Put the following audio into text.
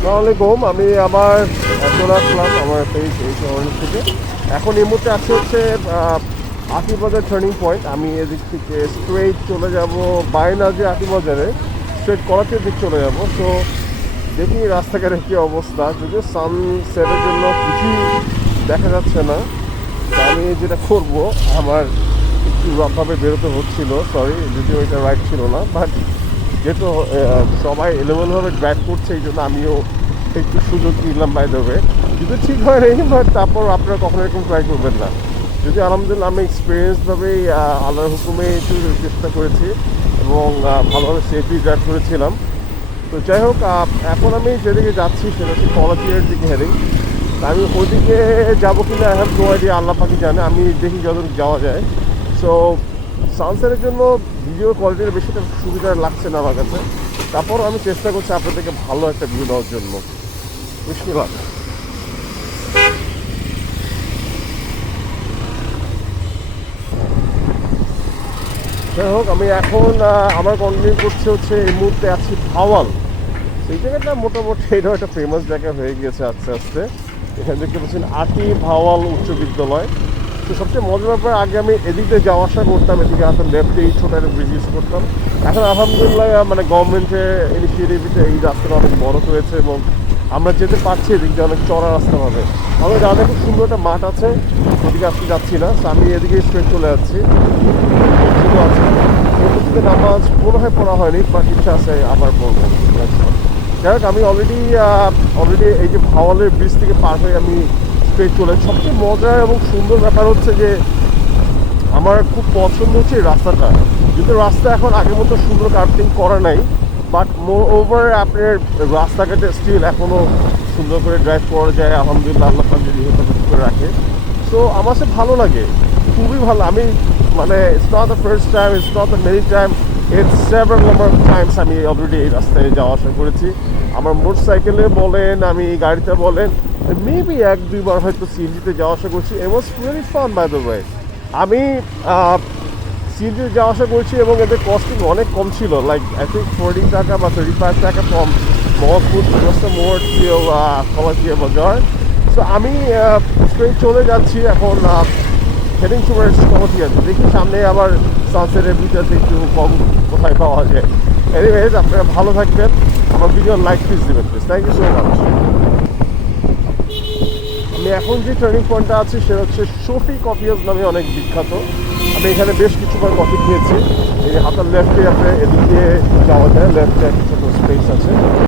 আসসালামাইকুম। আমি আবার চলে আসলাম আমার পেজ এই শহরের থেকে। এখন এই মুহূর্তে আছে হচ্ছে আতিবাজার টার্নিং পয়েন্ট। আমি এদিক থেকে স্ট্রেইট চলে যাব বাইনাজি আতিবাজারে, স্ট্রেইট কলাচির দিক চলে যাব। সো দেখি রাস্তাঘাটের কী অবস্থা, যদিও সানসেটের জন্য কিছুই দেখা যাচ্ছে না। তো আমি যেটা করব, আমার একটু রফভাবে বেরোতে হচ্ছিল, সরি যদিও এটা রাইট ছিল না, বাট যেহেতু সবাই এলোমেলোভাবে ড্রাইভ করছে এই জন্য আমিও একটু সুযোগ নিলাম। বাই দ্য ওয়ে, যদি ঠিক হয় নাই, বাট তারপর আপনারা কখনো এরকম ট্রাই করবেন না। যদি আলহামদুলিল্লাহ আমি এক্সপিরিয়েন্সভাবেই আল্লাহর হুকুমে একটু চেষ্টা করেছি এবং ভালোভাবে সেফলি ড্রাইভ করেছিলাম। তো যাই হোক, এখন আমি যেদিকে যাচ্ছি সেটা হচ্ছে কলাচিয়ার দিকে হেডিং। আমি ওদিকে যাবো কিনা আই হ্যাভ নো আইডিয়া, আল্লাহ পাকি জানে। আমি দেখি যতটুকু যাওয়া যায়। সো সানসেটের জন্য ভিডিও কোয়ালিটির বেশি একটা সুবিধা লাগছে না আমার কাছে। তারপর আমি চেষ্টা করছি আপনাদেরকে ভালো একটা ভিউ দেওয়ার জন্য। বিসমিল্লাহ। যাই হোক, আমি এখন আমার কন্টিনিউ করছে হচ্ছে এই মুহূর্তে আছি ভাওয়াল। সেই জায়গাটা মোটামুটি এটাও একটা ফেমাস জায়গা হয়ে গিয়েছে আস্তে আস্তে। এখানে দেখতে পাচ্ছেন আটি ভাওয়াল উচ্চ বিদ্যালয়। তো সবচেয়ে মজার ব্যাপার, আগে আমি এদিকে যাওয়া আসা করতাম, এদিকে হাতের লেফটে এই ছোটো একটা ব্রিজ ইউজ করতাম। এখন আলহামদুলিল্লাহ মানে গভর্নমেন্টের ইনিশিয়েটিভে এই রাস্তাটা অনেক বড় হয়েছে এবং আমরা যেতে পারছি এদিক দিয়ে অনেক চড়া রাস্তা হবে। আমাদের যাওয়া খুব সুন্দর একটা মাঠ আছে, ওদিকে আজকে যাচ্ছি না। তো আমি এদিকে স্ট্রেট চলে যাচ্ছি। শুধু আছে মসজিদে নামাজ মনে হয় পড়া হয়নি, বাট ইচ্ছা আছে আবার পড়বো। যাই হোক, আমি অলরেডি এই যে ভাওয়ালের ব্রিজ থেকে পার হয়ে আমি স্ট্রেট চলে। সবচেয়ে মজার এবং সুন্দর ব্যাপার হচ্ছে যে আমার খুব পছন্দ হচ্ছে এই রাস্তাটা। কিন্তু রাস্তা এখন আগের মতো সুন্দর কার্ভিং করা নাই, বাট মোর ওভার আপনার রাস্তাঘাটে স্টিল এখনও সুন্দর করে ড্রাইভ করা যায় আলহামদুলিল্লাহ, আল্লাহ পাক যদি হেফাজত করে রাখে। সো আমার কাছে ভালো লাগে, খুবই ভালো। আমি মানে it's not the first time, it's not the many time, it's several number of Times আমি অলরেডি এই রাস্তায় যাওয়া আসা করেছি। আমার মোটর সাইকেলে বলেন, আমি গাড়িতে বলেন, মেবি এক দুইবার হয়তো সিএনজিতে যাওয়া আসা করছি। It was really fun by the way. আমি সিএনজিতে যাওয়া আসা করছি এবং এদের কস্টিং অনেক কম ছিল, লাইক আই থিঙ্ক 40 টাকা বা 35 টাকা ফ্রম মহকুদ মোড় কলাচিয়া বাজার। সো আমি স্ট্রেট চলে যাচ্ছি এখন, হেডিং টুয়ার্ডস কলাচিয়া। দেখি সামনে আবার সানসেটের ভিতরে একটু কম কোথায় পাওয়া যায়। এনিওয়েজ, আপনারা ভালো থাকবেন, আমার ভিডিও লাইক প্লিজ দেবেন please. Thank you so much. আমি এখন যে টার্নিং পয়েন্টটা আছি সেটা হচ্ছে শফি কফি হাউস নামে অনেক বিখ্যাত। আমি এখানে বেশ কিছুবার কফি খেয়েছি। এই হাতের লেফটে আপনার এদিক দিয়ে যাওয়া যায়, লেফটে একটা ছোটো স্পেস আছে।